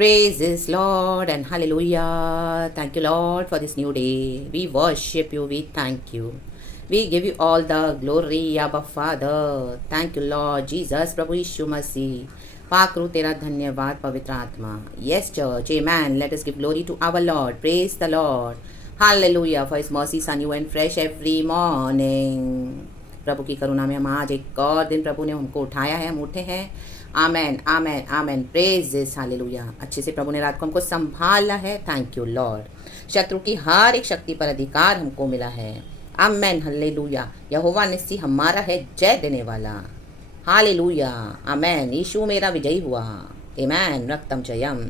Praise this Lord and hallelujah. Thank you, Lord, for this new day. We worship you. We thank you. We give you all the glory, Abba Father. Thank you, Lord Jesus, प्रभु यीशु मसीह पाकरू तेरा धन्यवाद पवित्र आत्मा. Yes, church. Amen. Let us give glory to our Lord. Praise the Lord. Hallelujah for His mercies are new and fresh every morning. प्रभु की करुणा में हम आज एक और दिन प्रभु ने हमको उठाया है, हम उठे हैं. Amen amen amen. Praise this hallelujah. अच्छे से प्रभु ने रात को हमको संभाला है. Thank you Lord. शत्रु की हर एक शक्ति पर अधिकार हमको मिला है. Amen hallelujah. यहोवा निस्सी हमारा है, जय देने वाला. हालेलुया. आमेन. यीशु मेरा विजयी हुआ. आमेन. रक्तम जयम.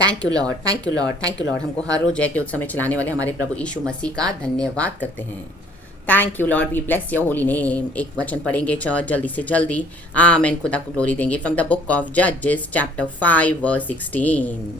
Thank you Lord, thank you Lord, thank you Lord. हमको हर रोज जय के उत्सव में चलाने वाले हमारे प्रभु यीशु मसीह का धन्यवाद करते हैं. Thank you Lord, we bless your holy name. एक वचन पढ़ेंगे चर्च जल्दी से जल्दी. आमेन. खुदा को ग्लोरी देंगे फ्रॉम द बुक ऑफ जजेस चैप्टर 5 वर्स 16.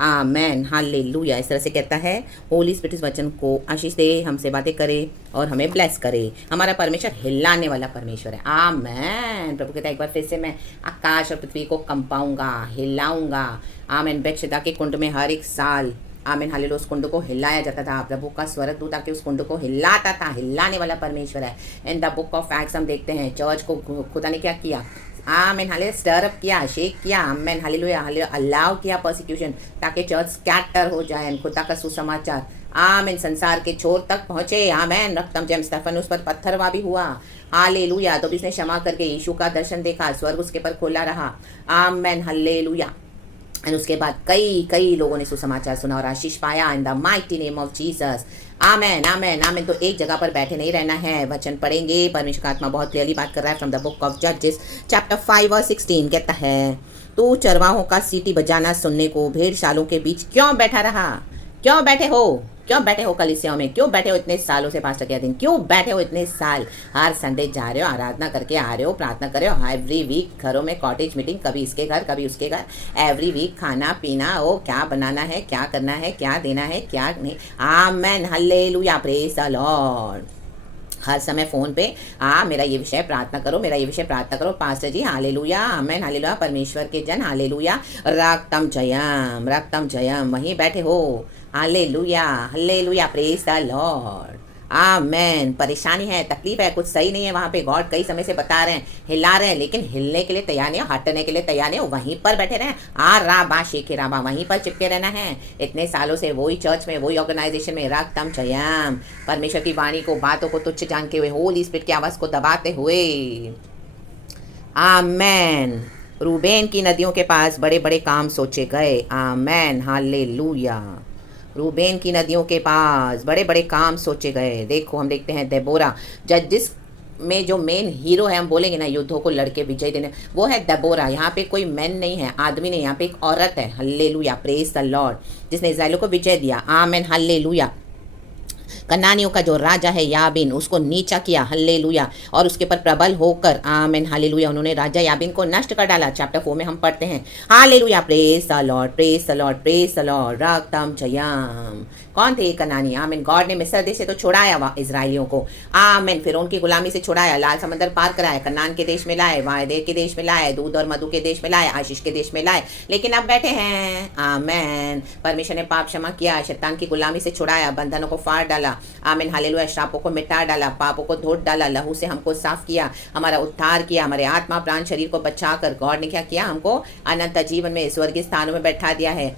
Amen hallelujah. इस तरह से कहता है, होली स्पिरिट इस वचन को आशीष दे, हमसे बातें करे और हमें ब्लेस करे. हमारा परमेश्वर हिलाने वाला परमेश्वर है. आमेन. प्रभु कहता है, एक बार फिर से मैं आकाश और पृथ्वी को कंपाऊंगा, हिलाऊंगा. आमेन. बेतशेदा के कुंड में हर एक साल आमीन हालेलुया उस कुंड को हिलाया जाता था. प्रभु का स्वर्गदूत आके उस कुंड को हिलाता था. हिलाने वाला परमेश्वर है. In the book of acts हम देखते हैं चर्च को खुदा ने क्या किया. आमीन हालेलुया स्टर अप किया, शेक किया. आमीन हालेलुया हालेलुया अलाउ किया परसिक्यूशन, ताकि चर्च स्कैटर हो जाए. खुदा का सुसमाचार आमीन संसार के छोर तक पहुंचे. आमीन. रक्तम जैम स्टेफन उस पर पत्थरवा भी हुआ. हालेलुया. तो भी उसने क्षमा करके यीशु का दर्शन देखा, स्वर्ग उसके पर खुला रहा. आमीन हालेलुया. और उसके बाद कई लोगों ने सुसमाचार सुना और आशीष पाया. In the mighty name of Jesus. Amen amen amen. तो एक जगह पर बैठे नहीं रहना है, वचन पढ़ेंगे. परमेश्वर का आत्मा बहुत क्लियरली बात कर रहा है फ्रॉम द बुक ऑफ जजेस चैप्टर 5 वर्स 16. कहता है, तू चरवाहों का सीटी बजाना सुनने को भेड़ शालों के बीच क्यों बैठा रहा. क्यों बैठे हो, क्यों बैठे हो कलीसियाओं में, क्यों बैठे हो इतने सालों से पास्टर के दिन, क्यों बैठे हो इतने साल. हर संडे जा रहे हो, आराधना करके आ रहे हो, प्रार्थना कर रहे हो. एवरी वीक घरों में कॉटेज मीटिंग, कभी इसके घर कभी उसके घर. एवरी वीक खाना पीना, ओ क्या बनाना है, क्या करना है, क्या देना है, क्या नहीं. Amen hallelujah. Praise the Lord. हर समय फ़ोन पे मेरा ये विषय प्रार्थना करो, मेरा ये विषय प्रार्थना करो. पास्टर जी हालेलुया आमेन हालेलुया. परमेश्वर के जन हालेलुया. रक्तम जयम रक्तम जयम. वहीं बैठे हो. Hallelujah hallelujah. Praise the Lord. Amen. परेशानी है, तकलीफ है, कुछ सही नहीं है वहाँ पे. गॉड कई समय से बता रहे हैं, हिला रहे हैं, लेकिन हिलने के लिए तैयार नहीं हो, हटने के लिए तैयार नहीं हो. वहीं पर बैठे रहें. राबा शेखे राबा, वहीं पर चिपके रहना है. इतने सालों से वही चर्च में, वही ऑर्गेनाइजेशन में. रक्तम जयम. परमेश्वर की वाणी को, बातों को तुच्छ जान के हुए, होली स्पिरिट की आवाज़ को दबाते हुए. आमेन. रूबेन की नदियों के पास बड़े बड़े काम सोचे गए. आमेन हालेलुया. रूबेन की नदियों के पास बड़े बड़े काम सोचे गए. देखो हम देखते हैं देबोरा. जजिस में जो मेन हीरो है, हम बोलेंगे ना युद्धों को लड़के विजय देने, वो है देबोरा. यहाँ पे कोई मैन नहीं है, आदमी नहीं, यहाँ पे एक औरत है. हल्लेलुया. Praise the Lord. जिसने इस्राएलियों को विजय दिया. आमेन हल्लेलुया. कनानियों का जो राजा है याबिन, उसको नीचा किया. हल्लेलुया. और उसके पर प्रबल होकर आमेन हालेलुया उन्होंने राजा याबिन को नष्ट कर डाला. चैप्टर 4 में हम पढ़ते हैं. Hallelujah. Praise the Lord, praise the Lord, praise the Lord. रक्तम जयम. कौन थे ये कनानी. आमेन. गॉड ने मिस्र देश से तो छुड़ाया इजराइलियों को. आमेन. फिर उनकी गुलामी से छुड़ाया, लाल समंदर पार कराया, कनान के देश में लाए, वायदे के देश में लाए, दूध और मधु के देश में लाए, आशीष के देश में लाए. लेकिन अब बैठे हैं. आमेन. परमेश्वर ने पाप क्षमा किया, शैतान की गुलामी से छुड़ाया, बंधनों को फाड़ डाला. आमीन हालेलुया. श्रापों को मिटा डाला, पापों को धो डाला, लहू से हमको साफ किया, हमारा उद्धार किया, हमारे आत्मा प्राण शरीर को बचाकर गॉड ने क्या किया, हमको अनंत जीवन में स्वर्गीय स्थानों में बैठा दिया है.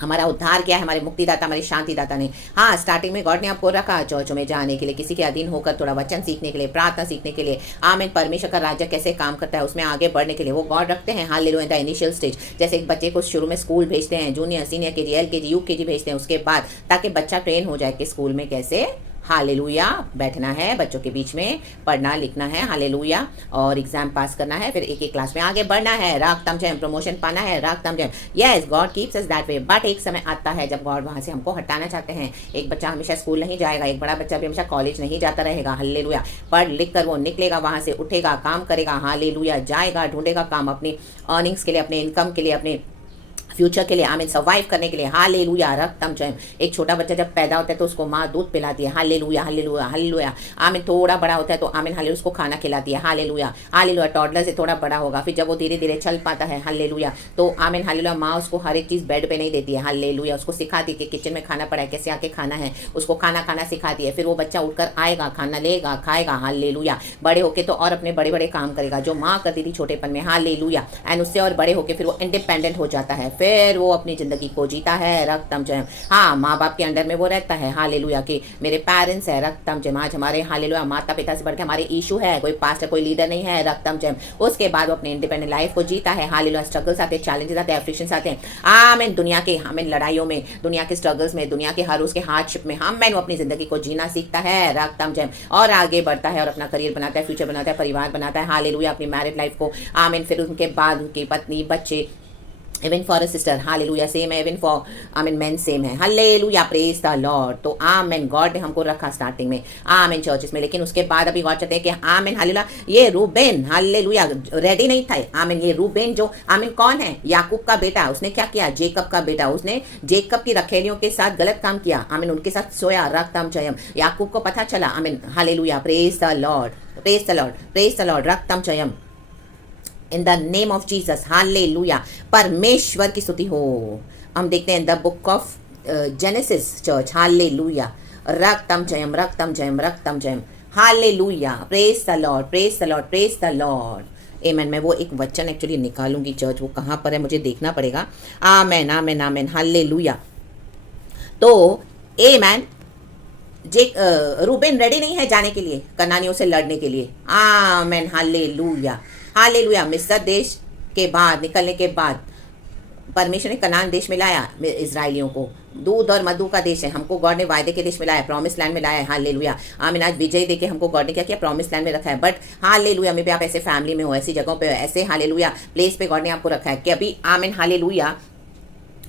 हमारा उद्धार किया है हमारे मुक्तिदाता, हमारे शांतिदाता ने. हाँ, स्टार्टिंग में गॉड ने आपको रखा चर्चों में जाने के लिए, किसी के अधीन होकर थोड़ा वचन सीखने के लिए, प्रार्थना सीखने के लिए. आमीन. परमेश्वर का राज्य कैसे काम करता है उसमें आगे बढ़ने के लिए वो गॉड रखते हैं. हालेलुया. द इनिशियल स्टेज, जैसे एक बच्चे को शुरू में स्कूल भेजते हैं, junior senior KG LKG UKG भेजते हैं, उसके बाद ताकि बच्चा ट्रेन हो जाए कि स्कूल में कैसे हालेलुया बैठना है, बच्चों के बीच में पढ़ना लिखना है. हालेलुया. और एग्जाम पास करना है, फिर एक एक क्लास में आगे बढ़ना है. रक्तम जयम. प्रमोशन पाना है. रक्तम जयम. Yes, God keeps us that way. But एक समय आता है जब गॉड वहाँ से हमको हटाना चाहते हैं. एक बच्चा हमेशा स्कूल नहीं जाएगा, एक बड़ा बच्चा भी हमेशा कॉलेज नहीं जाता रहेगा. हालेलुया. पढ़ लिख कर वो निकलेगा, वहाँ से उठेगा, काम करेगा. हालेलुया. जाएगा, ढूंढेगा काम अपनी अर्निंग्स के लिए, अपने इनकम के लिए, अपने फ्यूचर के लिए, आमीन, सर्वाइव करने के लिए। हालेलुया, रक्तम जयम। एक छोटा बच्चा जब पैदा होता है तो उसको माँ दूध पिलाती है। हालेलुया, हालेलुया, हालेलुया, आमीन। थोड़ा बड़ा होता है तो आमीन, हालेलुया, उसको खाना खिलाती है। Hallelujah, hallelujah. टॉडलर से थोड़ा बड़ा होगा, फिर जब वो धीरे धीरे चल पाता है, हालेलुया, तो आमीन, हालेलुया, माँ उसको हर एक चीज़ बेड पे नहीं देती है। हालेलुया, उसको सिखाती है कि किचन में खाना पड़ा है, कैसे आके खाना है, उसको खाना खाना सिखाती है। फिर वो बच्चा उठकर आएगा, खाना लेगा, खाएगा। हालेलुया, बड़े होके तो और अपने बड़े बड़े काम करेगा जो माँ करती थी छोटेपन में। हालेलुया, एंड उससे और बड़े होके फिर वो इंडिपेंडेंट हो जाता है, फिर वो अपनी जिंदगी को जीता है। रक्तम जयम। हाँ, माँ बाप के अंडर में वो रहता है। हालेलुया, कि मेरे पेरेंट्स है। रक्तम जयम। आज हमारे हालेलुया माता पिता से बढ़ के हमारे ईशु है, कोई पास्टर कोई लीडर नहीं है। रक्तम जयम। उसके बाद वो अपने इंडिपेंडेंट लाइफ को जीता है। हालेलुया, स्ट्रगल्स आते हैं, चैलेंजेस आते हैं, एफ्लिक्शंस आते हैं। आमीन, दुनिया के हमें लड़ाइयों में, दुनिया के स्ट्रगल्स में, दुनिया के हर उसके हार्डशिप में हम मैंने अपनी जिंदगी को जीना सीखता है। रक्तम जयम। और आगे बढ़ता है और अपना करियर बनाता है, फ्यूचर बनाता है, परिवार बनाता है। हालेलुया, अपनी मैरिड लाइफ को, आमीन। फिर उनके बाद उनकी पत्नी, बच्चे, even for a sister, hallelujah, same है, even for आमीन men same है। hallelujah, praise the Lord। तो आमीन, गॉड ने हमको रखा स्टार्टिंग में, आमीन, चर्चेस में, लेकिन उसके बाद अभी गॉड चाहते हैं कि आमीन, हालेलुया, ये रूबेन, हालेलुया, रेडी नहीं था। आमीन, ये रूबेन जो आमीन कौन है? याकूब का बेटा। उसने क्या किया? जेकब का बेटा। उसने जेकब की रखेलियों के साथ गलत काम किया, आमीन, उनके साथ सोया। रक्तम जयम। याकूब को पता चला, आमीन, hallelujah, praise the Lord, praise the Lord, praise the Lord. रक्तम जयम। In the name of Jesus, hallelujah, परमेश्वर की स्तुति हो। हम देखते हैं the book of Genesis church, hallelujah, रक्तम जयम, रक्तम जयम, रक्तम जयम, hallelujah, praise the Lord, praise the Lord, praise the Lord. Amen. मैं वो एक वचन एक्चुअली निकालूंगी चर्च, वो कहाँ पर है मुझे देखना पड़ेगा। आमेन, आमेन, आमेन, हालेलुया। तो आमेन, रूबेन रेडी नहीं है जाने के लिए, कनानियों से लड़ने के लिए। आमेन, हालेलुया, हालेलुया। मिस्र देश के बाद निकलने के बाद परमेश्वर ने कनान देश में लाया इजराइलियों को। दूध और मधु का देश है, हमको गॉड ने वायदे के देश में लाया, प्रॉमिस लैंड में लाया है। हालेलुया, आमीन। आज विजय देके हमको गॉड ने क्या किया? प्रॉमिस लैंड में रखा है। बट हालेलुया, में भी आप ऐसे फैमिली में हो, ऐसी जगहों पे, ऐसे हालेलुया प्लेस पे गॉड ने आपको रखा है कि अभी आमीन, हालेलुया,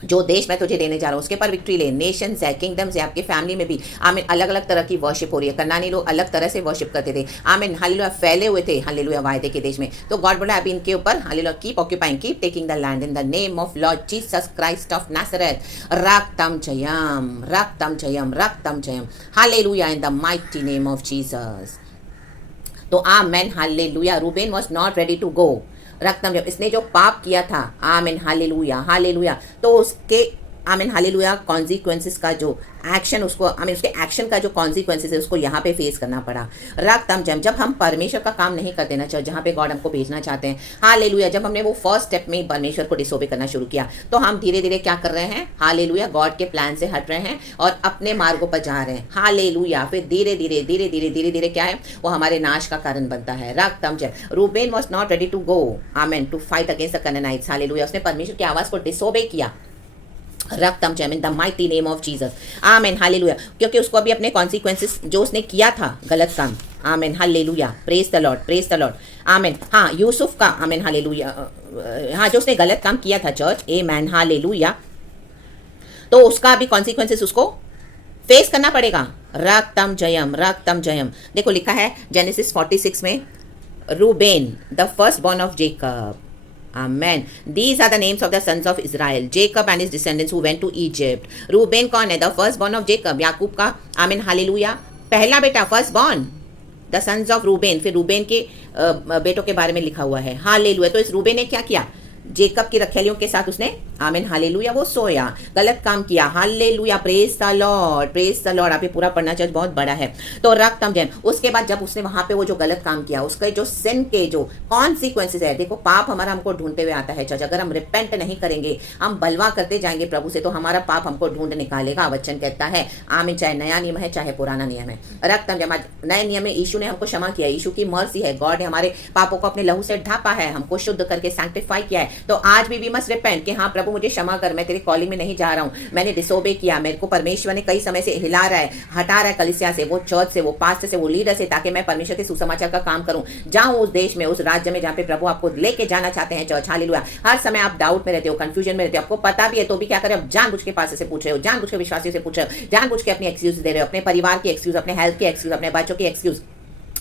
जो देश मैं तुझे देने जा रहा हूँ उसके पर विक्ट्री ले। नेशंस है, किंगडम्स है, आपकी फैमिली में भी आमीन अलग अलग तरह की वर्शिप हो रही है। कनानी लोग अलग तरह से वर्शिप करते थे, आमीन, हालेलुया, फैले हुए थे, हालेलुया, वायदे के देश में। तो गॉड बोला अभी इनके ऊपर, hallelujah, keep occupying, keep taking the land in the name of Lord Jesus Christ of Nazareth. रक्तम जयम, रक्तम जयम, रक्तम जयम, hallelujah, in the mighty name of Jesus. तो amen, hallelujah. Reuben was not ready to go. रक्तम जब इसने जो पाप किया था, आमीन, हालेलुया, हालेलुया, तो उसके आमीन, हालेलुया, कॉन्सिक्वेंसेस का जो एक्शन उसको, आमीन, उसके एक्शन का जो कॉन्सिक्वेंसेस है उसको यहाँ पे फेस करना पड़ा। रक्तम जब हम परमेश्वर का काम नहीं करते ना, जहाँ पे गॉड हमको भेजना चाहते हैं, हालेलुया, जब हमने वो फर्स्ट स्टेप में परमेश्वर को डिसोबे करना शुरू किया तो हम धीरे धीरे क्या कर रहे हैं? हालेलुया, गॉड के प्लान से हट रहे हैं और अपने मार्गों पर जा रहे हैं। हालेलुया, फिर धीरे धीरे धीरे धीरे धीरे धीरे क्या है? वो हमारे नाश का कारण बनता है। रक्तम Reuben was not ready to go, आमीन, to fight against the Canaanites. Hallelujah, उसने परमेश्वर की आवाज को डिसोबे किया। रक्तम जयम, in the mighty name of Jesus, आमीन, हालेलुया, क्योंकि उसको अभी अपने कॉन्सिक्वेंसेस जो उसने किया था गलत काम, आमीन, hallelujah, praise the Lord, praise the Lord, आमीन। हाँ, यूसुफ का, आमीन, हालेलुया, हाँ, जो उसने गलत काम किया था चर्च, आमीन, हालेलुया, तो उसका अभी कॉन्सिक्वेंसेस उसको फेस करना पड़ेगा। रक्तम जयम, रक्तम जयम। देखो लिखा है जेनेसिस 46 में, Reuben the first born of Jacob, Amen. These are the names of the sons of Israel, Jacob and his descendants who went to Egypt. Reuben कौन है? The first born of Jacob, याकूब का, आमीन, hallelujah, पहला बेटा, first born, the sons of Reuben. फिर Reuben के बेटों के बारे में लिखा हुआ है। हालेलुया, तो इस रूबेन ने क्या किया? जेकब की रखेलियों के साथ उसने, आमीन, हालेलुया, वो सोया, गलत काम किया। Hallelujah, praise the Lord, praise the Lord. आप ये पूरा पढ़ना चर्च, बहुत बड़ा है। तो रक्तम जयम, उसके बाद जब उसने वहां पे वो जो गलत काम किया, उसके जो सिन के जो कॉन्सिक्वेंसेस है, देखो पाप हमारा हमको ढूंढते हुए आता है चर्च। अगर हम रिपेंट नहीं करेंगे, हम बलवा करते जाएंगे प्रभु से, तो हमारा पाप हमको ढूंढ निकालेगा, वचन कहता है, आमीन, चाहे नया नियम है चाहे पुराना नियम है। रक्तम जयम, नए नियम में यीशु ने हमको क्षमा किया, यीशु की मर्सी है, गॉड ने हमारे पापों को अपने लहू से ढापा है, हमको शुद्ध करके सैंक्टिफाई किया है। तो आज भी मस्ट रिपेंट कि हाँ प्रभु मुझे क्षमा कर, मैं तेरी कॉलिंग में नहीं जा रहा हूँ, मैंने डिसोबे किया, मेरे को परमेश्वर ने कई समय से हिला रहा है, हटा रहा है कलीसिया से, वो चर्च से, वो पास्टर से, वो लीडर से, ताकि मैं परमेश्वर के सुसमाचार का काम करूँ, जाऊँ उस देश में, उस राज्य में जहाँ पे प्रभु आपको लेके जाना चाहते हैं चर्च। हालेलुया। हर समय आप डाउट में रहते हो, कंफ्यूजन में रहते हो, आपको पता भी है तो भी क्या करें? अब जानबूझ के पास से पूछ रहे हो, जानबूझ के विश्वासियों से पूछ रहे हो, जानबूझ के अपनी एक्सक्यूज दे रहे हो, अपने परिवार की एक्सक्यूज, अपने हेल्थ की एक्सक्यूज, अपने बच्चों की एक्सक्यूज,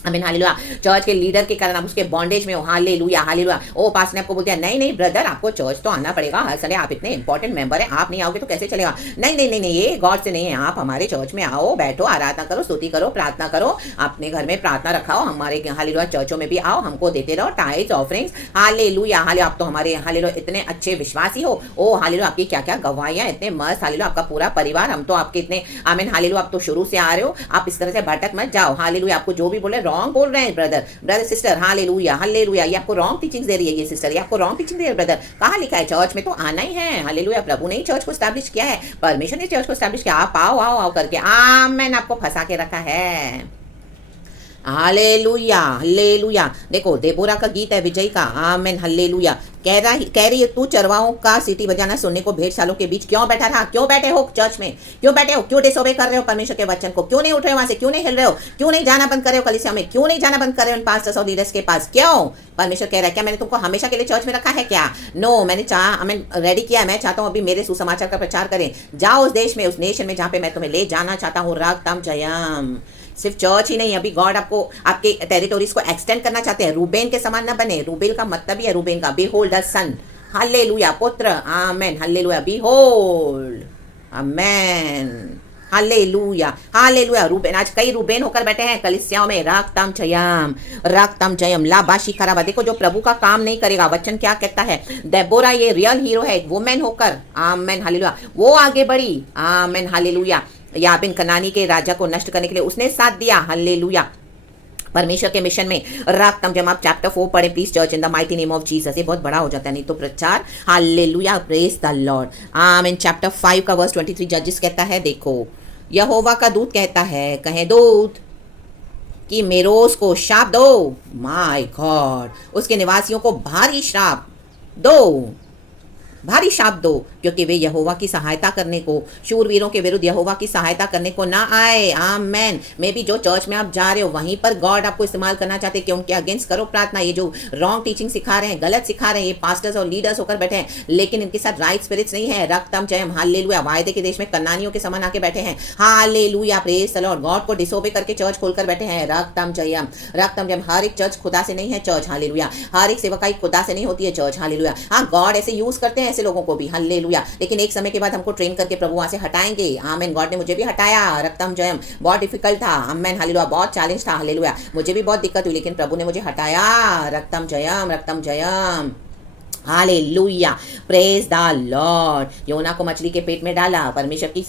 आमीन हालेलुया। चर्च के लीडर के कारण आप उसके बॉन्डेज में हो, हालेलुया हालेलुया। ओ पास ने आपको बोल दिया नहीं नहीं ब्रदर आपको चर्च तो आना पड़ेगा हर संडे, आप इतने इंपॉर्टेंट मेंबर हैं, आप नहीं आओगे तो कैसे चलेगा। नहीं नहीं नहीं नहीं, ये गॉड से नहीं है, आप हमारे चर्च में आओ, बैठो, आराधना करो, स्तुति करो, प्रार्थना करो, अपने घर में प्रार्थना रखाओ, हमारे हालेलुया चर्चों में भी आओ, हमको देते रहो टाइट्स ऑफरिंग्स, हालेलुया हालेलुया। आप तो हमारे हालेलुया इतने अच्छे विश्वासी हो। ओ हालेलुया आपकी क्या क्या गवाहियां, इतने मस्त हालेलुया, आपका पूरा परिवार, हम तो आपके इतने आमीन हालेलुया, आप तो शुरू से आ रहे हो, आप इस तरह से भटक मत जाओ। हालेलुया आपको जो भी बोले रॉन्ग बोल रहे हैं ब्रदर सिस्टर, हालेलुया हालेलुया। ये आपको रॉन्ग टीचिंग दे रही है ये सिस्टर, ये आपको रॉन्ग टीचिंग दे रही है ब्रदर। कहाँ लिखा है? चर्च में तो आना ही है, हालेलुया। प्रभु ने ही चर्च को स्टैब्लिश किया है, परमेश्वर ने चर्च को स्टैब्लिश किया, आप आओ आओ आओ करके। आमेन, आपको फंसा के रखा है। Hallelujah hallelujah. देखो देबोरा का गीत है विजय का, आमेन हालेलुया। कह रही है तू चरवाहों का सीटी बजाना सुनने को भेड़सालों के बीच क्यों बैठा था? क्यों बैठे हो चर्च में? क्यों बैठे हो? क्यों डिसोबे कर रहे हो परमेश्वर के वचन को? क्यों नहीं उठ रहे हो वहां से? क्यों नहीं हिल रहे हो? क्यों नहीं जाना बंद कर रहे हो कलीसिया में? क्यों नहीं जाना बंद कर रहे हो इन पास्टर्स और लीडर्स के पास? क्यों? परमेश्वर कह रहा है क्या मैंने तुमको हमेशा के लिए चर्च में रखा है क्या? नो, मैंने रेडी किया है। मैं चाहता हूँ अभी मेरे सुसमाचार का प्रचार करें, जाओ उस देश में, उस नेशन में जहाँ पे मैं तुम्हें ले जाना चाहता हूँ। रागतम जयम। सिर्फ चर्च ही नहीं, अभी गॉड आपको आपके टेरिटोरीज को एक्सटेंड करना चाहते हैं। रूबेन के समान न बने। रूबेल का मतलब ही है रूबेन का बिहोल्ड द सन, हालेलुया, पुत्र, amen hallelujah, behold, amen hallelujah hallelujah. Reuben, आज कई रूबेन होकर बैठे हैं कलीसियाओं में। रागतम जयम लाबाशी खराबा। देखो जो प्रभु का काम नहीं करेगा, वचन क्या कहता है? देबोरा ये रियल हीरो है, वुमेन होकर, आमेन हालेलुया, वो आगे बढ़ी, आमेन हालेलुया। याबिन कनानी के राजा को नष्ट करने के लिए उसने साथ दिया, हालेलुया, परमेश्वर के मिशन में। रागतम जब आप चैप्टर 4 पढ़े please church, in the mighty name of Jesus. ये बहुत बड़ा हो जाता है नहीं तो प्रचार, हालेलुया, प्रेज द लॉर्ड। आमीन। चैप्टर 5 का वर्स 23 जजिस कहता है, देखो यहोवा का दूत कहता है, कहे दूत कि मेरोस को श्राप दो, माय गॉड, उसके निवासियों को भारी श्राप दो, भारी श्राप दो, क्योंकि वे यहोवा की सहायता करने को, शूरवीरों के विरुद्ध यहोवा की सहायता करने को ना आए। आमेन। मे भी जो चर्च में आप जा रहे हो वहीं पर गॉड आपको इस्तेमाल करना चाहते हैं कि उनके अगेंस्ट करो प्रार्थना। ये जो रॉन्ग टीचिंग सिखा रहे हैं, गलत सिखा रहे हैं, ये पास्टर्स और लीडर्स होकर बैठे हैं, लेकिन इनके साथ राइट स्पिरिट्स नहीं है। रक्तम जयम, हालेलुया। वायदे के देश में कनानियों के समान आके बैठे हैं, hallelujah, praise the Lord. God को डिसोबे करके चर्च खोलकर बैठे हैं। रक्तम जयम, रक्तम जयम। हर एक चर्च खुदा से नहीं है चर्च, हालेलुया। हर एक सेवकाई खुदा से नहीं होती है चर्च, हालेलुया। हाँ, गॉड ऐसे यूज करते हैं ऐसे लोगों को भी, हालेलुया, लेकिन एक समय के बाद हमको ट्रेन करके प्रभु वहां से हटाएंगे। आमेन। गॉड ने मुझे भी हटाया, रक्तम जयम। बहुत डिफिकल्ट था, आमेन हालेलुया, बहुत चैलेंज था, हालेलुया, मुझे भी बहुत दिक्कत हुई, लेकिन प्रभु ने मुझे हटाया। रक्तम जयम, रक्तम जयम, हालेलुया, प्रेज द लॉर्ड। योना को मछली के पेट में डाला, परमेश्वर की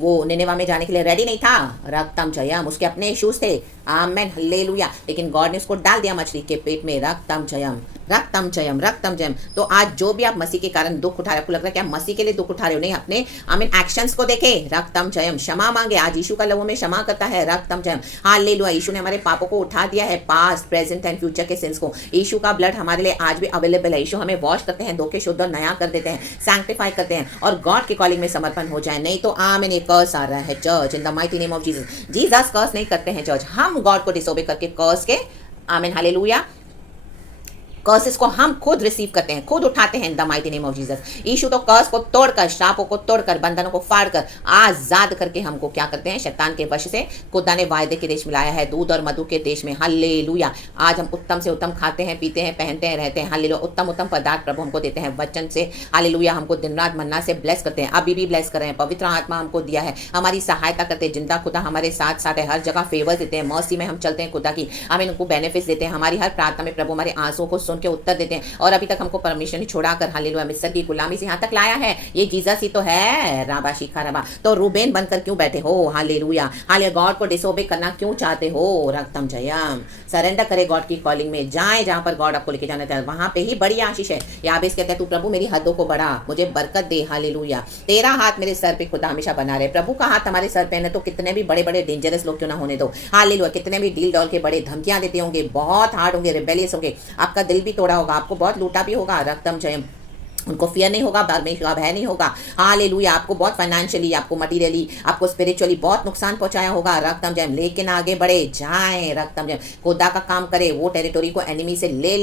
वो निनेवा में जाने के लिए रेडी नहीं था। रक्तम जयम, उसके अपने इश्यूज थे, आमेन हालेलुया, लेकिन गॉड ने उसको डाल दिया मछली के पेट में। रक्तम जयम, रक्तम जयम, रक्तम जयम। तो आज जो भी आप मसीह के कारण दुख उठा रहे, आपको लग रहा है कि आप मसीह के लिए दुख उठा रहे हो, नहीं, अपने आमीन एक्शंस को देखे। रक्तम जयम, क्षमा मांगे। आज यीशु का लहू में क्षमा करता है। रक्तम जयम, हालेलुया। यीशु ने हमारे पापों को उठा दिया है, पास्ट, प्रेजेंट एंड फ्यूचर के सिंस को। यीशु का ब्लड हमारे लिए आज भी अवेलेबल है। यीशु हमें वॉश करते हैं, धोखे शुद्ध और नया कर देते हैं, सैंक्टिफाई करते हैं, और गॉड के कॉलिंग में समर्पण हो जाए। नहीं तो आमीन, एक कर्स आ रहा है church, in the mighty name of Jesus. Jesus curse नहीं करते हैं चर्च, हम गॉड को डिसोबे करके कर्स के, आमीन हालेलुया, कर्सेस को हम खुद रिसीव करते हैं, खुद उठाते हैं in the mighty name of Jesus. यीशु तो कर्स को तोड़कर, श्रापों को तोड़कर, बंधनों को फाड़कर, आजाद करके हमको क्या करते हैं? शैतान के वश से खुदा ने वायदे के देश में लाया है, दूध और मधु के देश में, हालेलुया। आज हम उत्तम से उत्तम खाते हैं, पीते हैं, पहनते हैं, रहते हैं, हालेलुया। उत्तम उत्तम पदार्थ प्रभु हमको देते हैं वचन से, हालेलुया। हमको दिन रात मन्ना से ब्लेस करते हैं, अभी भी ब्लेस कर रहे हैं। पवित्र आत्मा हमको दिया है, हमारी सहायता करते हैं। जिंदा खुदा हमारे साथ साथ है, हर जगह फेवर देते हैं, मर्सी में हम चलते हैं खुदा की, हमें उनको बेनिफिट्स देते हैं। हमारी हर प्रार्थना में प्रभु हमारे आंसुओं को सुन के उत्तर देते हैं, और अभी तक हमको परमिशन छोड़ाकर, हालेलुया, मिस्र की गुलामी से यहाँ तक लाया है। ये जीसस ही तो है, राबा शिखा रबा। तो रूबेन बनकर क्यों बैठे हो? Hallelujah, hallelujah. गॉड को डिसोबे करना क्यों चाहते हो? रक्तम जयम। सरेंडर करे गॉड की कॉलिंग में, जाए जहां पर गॉड आपको लेके जाना चाहता है, वहां पे ही बड़ी आशीष है। याबेस कहता है, तू प्रभु मेरी हदों को बढ़ा, मुझे बरकत दे, हालेलुया। तेरा हाथ मेरे सर पे खुदा हमेशा बना रहे। प्रभु का हाथ हमारे सर पे है, तो कितने भी बड़े बड़े डेंजरस लोग क्यों ना होने दो, हालेलुया, कितने भी डील डॉल के बड़े धमकियां देते होंगे, बहुत हार्ड होंगे, रिबेलियस होंगे, आपका दिल भी तोड़ा होगा, आपको बहुत लूटा भी होगा। रक्तम जयम, उनको फियर नहीं होगा, परमेश्वर का भय नहीं होगा। हालेलुया। आपको बहुत फाइनेंशियली, आपको मटीरियली, आपको स्पिरिचुअली बहुत नुकसान पहुंचाया होगा। रक्तम जैम, लेकिन आगे बढ़े जाए। रक्तम जैम खुदा का काम करे, वो टेरिटोरी को एनिमी से ले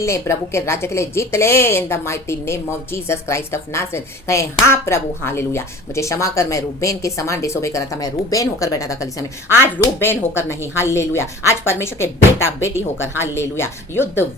ले प्रभु के राज्य के लिए जीत ले। In the mighty name of Jesus Christ of Nazareth. कहे हाँ प्रभु, हालेलुया। मुझे क्षमा कर, मैं रूबेन के समान डिसोबे करा था, मैं रूबेन होकर बैठा था कलीसिया में। आज रूबेन होकर नहीं, हालेलुया। आज परमेश्वर के बेटा बेटी होकर, हालेलुया, युद्ध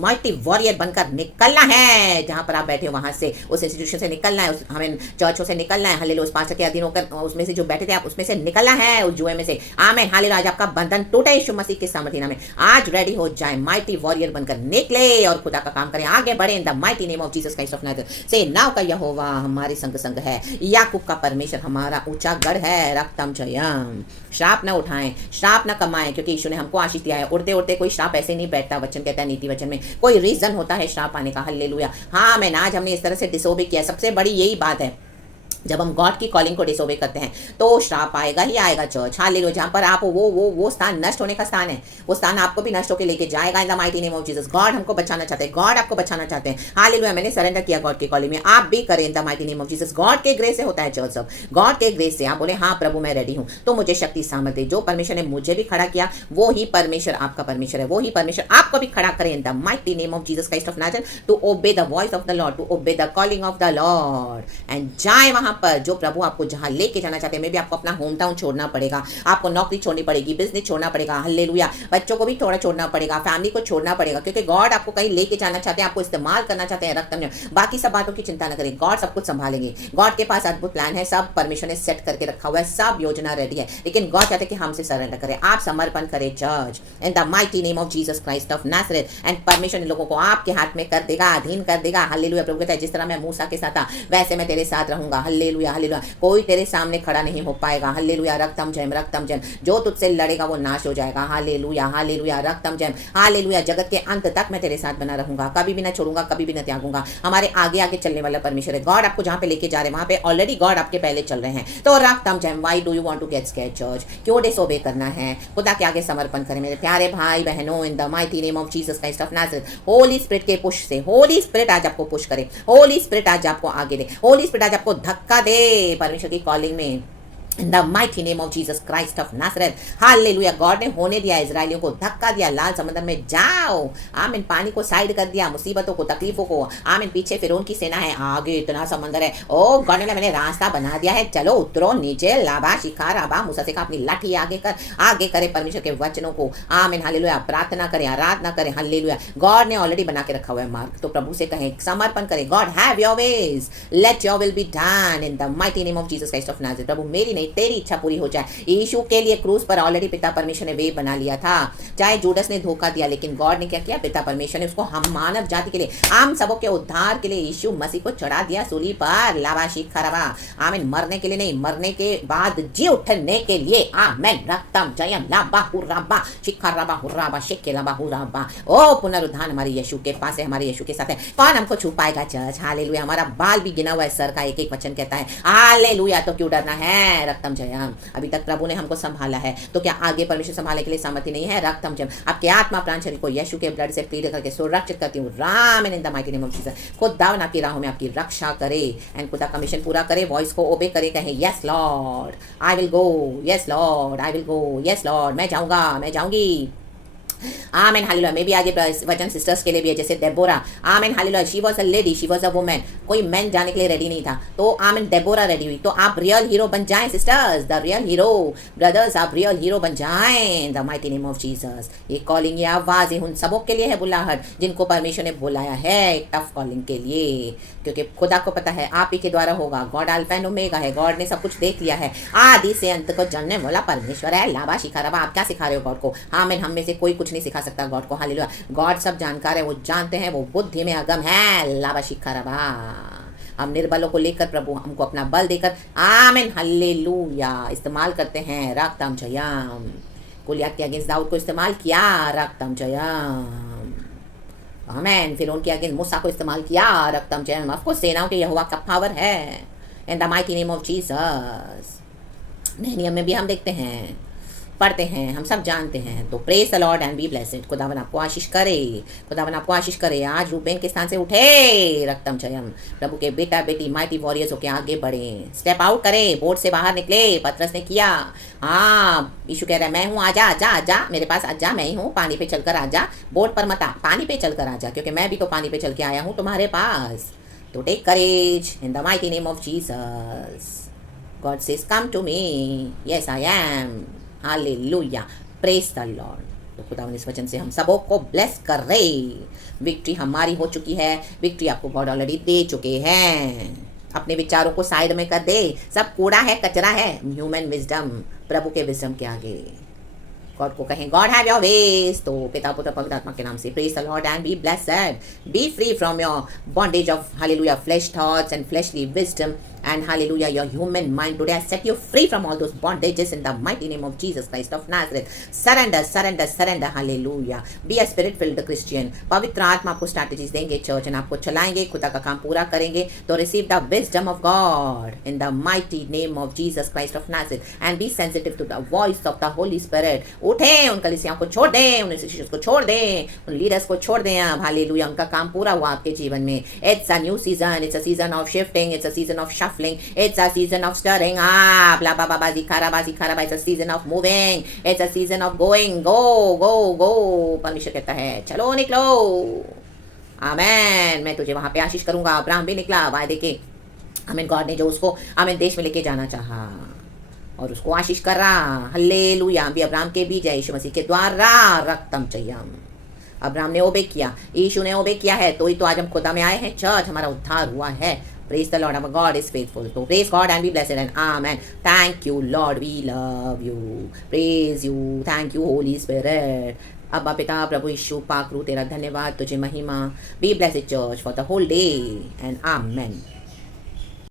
माइटी वॉरियर बनकर निकलना है। जहां पर आप बैठे हो वहां से, उस इंस्टीट्यूशन से निकलना है, हमें चर्चों से निकलना है। हालेलुया। उस पास्टर के अधीन होकर उसमें से जो बैठे थे आप, उसमें से निकलना है, उस जुए में से। आमीन। हालेलुया। आज आपका बंधन टूटे यीशु मसीह के सामर्थ्य नाम में। आज रेडी हो जाए, माइटी वॉरियर बनकर निकले और खुदा का काम करें, आगे बढ़े। इन the mighty name of Jesus Christ of Nazareth. से नाव का यहोवा हमारे संग है, याकूब का परमेश्वर हमारा ऊंचा गढ़ है। रक्तम जयम। श्राप न उठाएं, श्राप न कमाएं, क्योंकि यीशु ने हमको आशीष दिया है। उड़ते उड़ते कोई श्राप ऐसे नहीं बैठता। वचन कहता है, नीति वचन में कोई रीजन होता है श्राप आने का। हालेलुया। हाँ मैं आज हमने इस तरह से डिसोबे किया, सबसे बड़ी यही बात है। जब हम गॉड की कॉलिंग को डिसोबे करते हैं तो श्राप आएगा ही आएगा। Church hallelujah. जहां पर आप वो स्थान नष्ट होने का स्थान है, वो स्थान आपको भी नष्ट होकर लेके जाएगा। इन the mighty name of Jesus. God हमको बचाना चाहते हैं, गॉड आपको बचाना चाहते हैं। हालेलुया। मैंने सरेंडर किया गॉड की कॉलिंग में, आप भी करें in the mighty name of Jesus. God के ग्रेस से होता है चर्च सब, गॉड के ग्रेस से। आप बोले हाँ प्रभु मैं रेडी हूँ, तो मुझे शक्ति सामर्थ्य जो परमेश्वर ने मुझे भी खड़ा किया, वो ही परमेश्वर आपका परमेश्वर है, वो ही परमेश्वर आपको भी खड़ा करें in the mighty name of Jesus Christ of Nazareth. To obey the voice of the Lord, to obey the calling of the Lord and जाए वहां पर जो प्रभु आपको जहां लेके जाना चाहते हैं। मे भी आपको अपना होम टाउन छोड़ना पड़ेगा, आपको नौकरी छोड़नी पड़ेगी, बिजनेस छोड़ना पड़ेगा। हालेलुया। बच्चों को भी थोड़ा छोड़ना पड़ेगा, फैमिली को छोड़ना पड़ेगा, क्योंकि गॉड आपको कहीं लेके जाना चाहते हैं, आपको इस्तेमाल करना चाहते हैं। रक्तम में बाकी सब बातों की चिंता न करें, गॉड सब कुछ संभालेंगे। गॉड के पास अद्भुत प्लान है, सब परमेश्वर ने सेट करके रखा हुआ है, सब योजना रेडी है। लेकिन गॉड चाहते हैं कि हमसे सरेंडर करें, आप समर्पण करें church in the mighty name of Jesus Christ of Nazareth. And परमेश्वर इन लोगों को आपके हाथ में कर देगा, अधीन कर देगा। हालेलुया। प्रभु कहता है जिस तरह मैं मूसा के साथ था वैसे मैं तेरे साथ रहूंगा। हालेलुया। हालेलुया। कोई तेरे सामने खड़ा नहीं हो पाएगा। हालेलुया। रक्तम जयम, रक्तम जयम। जो तुझसे लड़ेगा वो नाश हो जाएगा। हालेलुया। हालेलुया। रक्तम जयम। हालेलुया। जगत के अंत तक मैं तेरे साथ बना रहूंगा, कभी भी ना छोड़ूंगा, कभी भी ना त्यागूंगा। हमारे आगे आगे चलने वाला परमेश्वर है। गॉड आपको जहां पे लेके जा रहे हैं वहां पे ऑलरेडी गॉड आपके पहले चल रहे हैं। तो रक्तम जयम। Why do you want to get scared church? क्यों डिसोबे करना है? खुदा के आगे समर्पण करें मेरे प्यारे भाई बहनों इन the mighty name of Jesus Christ of Nazareth. Holi spirit के पुश से, होली स्पिरिट आज आपको पुश करे, होली स्पिरिट आज आपको आगे दे, होली स्पिरिट आज आपको धक्का दे परमेश्वर की कॉलिंग में। In the mighty name of Jesus Christ of Nazareth. Hallelujah. God ने होने दिया, इजरायलियों को धक्का दिया, लाल समुद्र में जाओ। आमीन। पानी को साइड कर दिया, मुसीबतों को, तकलीफों को। आमीन। पीछे फिरौन की सेना है, आगे इतना समंदर है। ओ गॉड ने मैंने रास्ता बना दिया है, चलो उतरो नीचे। लाबा शिकार आबा मूसा से कहा अपनी लाठी आगे कर, आगे करे परमेश्वर के वचनों को। आमीन। हालेलुया। प्रार्थना करें, आराधना करें। हालेलुया। गॉड ने ऑलरेडी बना के रखा हुआ है मार्ग, तो प्रभु से कहें, समर्पण करें। God have your ways, let your will be done in the mighty name of Jesus Christ of Nazareth. प्रभु मेरी नहीं तेरी इच्छा पूरी हो जाए। यीशु के लिए क्रूस पर ऑलरेडी पिता परमेश्वर ने वे बना लिया था। चाहे जूडस ने धोखा दिया, लेकिन गॉड ने क्या किया? पिता परमेश्वर ने उसको हम मानव जाति के लिए, हम सबों के उद्धार के लिए यीशु मसीह को चढ़ा दिया सूली पर। लावाशी खराबा। आमीन। मरने के लिए नहीं, मरने के बाद जी उठने के लिए। आमीन। रक्तम जयम। लाबा हुराबा शिखराबा हुराबा शेकेलाबा हुराबा। ओ पुनरुत्थान हमारे यीशु के पास है, हमारे यीशु के साथ है। कौन हमको छू पाएगा चर्च? हालेलुया। हमारा बाल भी गिना हुआ है, सर का एक एक वचन कहता है। हालेलुया। तो क्यों डरना है? रक्तम जयम। अभी तक प्रभु ने हमको संभाला है, तो क्या आगे परमेश्वर संभालने के लिए सामर्थ्य नहीं है? रक्तम जयम। आपके आत्मा प्राण शरीर को यीशु के ब्लड से प्लीड करके सुरक्षित करती हूँ। राम इन the mighty name of Jesus. खुदा आपकी राहों में आपकी रक्षा करे एंड खुदा का मिशन पूरा करे। वॉइस को ओबे करे, कहे yes Lord I will go, yes Lord I will go, yes Lord मैं जाऊंगा, मैं जाऊंगी। आमेन। हालेलुया। मे भी आज वचन सिस्टर्स के लिए भी है, जैसे Deborah. Amen. Hallelujah. She was a lady, she was a woman. कोई मैन जाने के लिए रेडी नहीं था, तो आमेन डेबोरा रेडी हुई। तो आप रियल हीरो बन जाएं sisters, the real hero brothers, आप रियल हीरो बन जाएं the mighty name of Jesus. ये कॉलिंग, ये आवाज उन सबों के लिए है बुलाहट, जिनको परमेश्वर ने बुलाया है एक टफ कॉलिंग के लिए, क्योंकि खुदा को पता है आप ही के द्वारा होगा। गॉड अल्फा एंड ओमेगा है, गॉड ने सब कुछ देख लिया है, आदि से अंत को जानने वाला परमेश्वर है। लाबा शिखाराबा। आप क्या सिखा रहे हो गॉड को? आमीन। हम में से कोई कुछ नहीं सिखा सकता गॉड को। हालेलुया। गॉड सब जानकार है, वो जानते हैं, वो बुद्धि में अगम है। लाबा शिखाराबा। हम निर्बलों को लेकर प्रभु हमको अपना बल देकर आमीन हालेलुया इस्तेमाल करते हैं। रक्तम जयम। गोलियत के अगेंस्ट दाऊद को इस्तेमाल किया, रक्तम जयम। आमीन। फिर उनके अगेंस्ट मूसा को इस्तेमाल किया, रक्तम जयम। आपको सेनाओं के यहोवा का पावर है in the mighty name of Jesus. नहनियम में भी हम देखते हैं पढ़ते हैं, हम सब जानते हैं। तो praise the Lord and be blessed. खुदावन आपको आशीष करे, खुदावन आपको आशीष करे। आज रूबेन के स्थान से उठे रक्तम जयम, प्रभु के बेटा बेटी माइटी वॉरियर्स होके आगे बढ़े, स्टेप आउट करे, बोर्ड से बाहर निकले। पतरस ने किया। हाँ, यीशु कह रहा है मैं हूँ, आजा आजा आजा मेरे पास, आजा मैं ही हूँ, पानी पे चलकर आजा, बोर्ड पर मत आ, पानी पे चलकर आजा, क्योंकि मैं भी तो पानी पे चल के आया हूँ तुम्हारे पास। तो take courage in the mighty name of Jesus. God says, come to me. Yes, I am. Hallelujah. Praise the Lord. तो खुदावन इस वचन से हम सबों को ब्लेस कर रहे। विक्ट्री हमारी हो चुकी है, विक्ट्री आपको गॉड ऑलरेडी दे चुके हैं। अपने विचारों को साइड में कर दे, सब कूड़ा है, कचरा है। ह्यूमन विजडम, प्रभु के विजडम के आगे गॉड को कहें, गॉड हैव योर वेज। तो पिता पुत्र पवित्र आत्मा के नाम से praise the Lord and be blessed, be free from your bondage of hallelujah flesh thoughts and fleshly wisdom and hallelujah your human mind. Today I set you free from all those bondages in the mighty name of Jesus Christ of Nazareth. Surrender, surrender, surrender. Hallelujah. Be a spirit filled Christian. पवित्र आत्मा आपको strategies देंगे church and आपको चलाएंगे, खुदा का काम पूरा करेंगे। तो receive the wisdom of God in the mighty name of Jesus Christ of Nazareth and be sensitive to the voice of the Holy Spirit. उठें, उन कलीसियाओं को छोड़ दें, उन शिष्यों को छोड़ दें, उन लीडर्स को छोड़ दें। अब हालेलुया, उनका काम पूरा हुआ आपके जीवन में। It's a new season. It's a season of shifting. It's a season of shuffling. It's a season of stirring up. Blah blah blah blah zikara blah zikara blah. It's a season of moving. It's a season of going. Go go go. परमेश्वर कहता है चलो निकलो। आमेन। मैं तुझे वहां पे आशीष करूंगा। अब्राहम भी निकला वायदे के। आमीन। गॉड ने जो उसको आमीन देश में लेके जाना चाहा और उसको आशीष कर रहा। हल्लेलुया। भी अब्राहम के बीज है यीशु मसीह के द्वारा रक्तम चयम। अब्राहम ने ओबे किया, यीशु ने ओबे किया है, तो ही तो आज हम खुदा में आए हैं। चर्च हमारा उद्धार हुआ है। Praise the Lord, our God is faithful. So praise God and be blessed and amen. Thank you Lord, we love you. Praise you. Thank you Holy Spirit. अब्बा पिता प्रभु यीशु पाक रू तेरा धन्यवाद, तुझे महिमा। Be blessed church for the whole day and amen.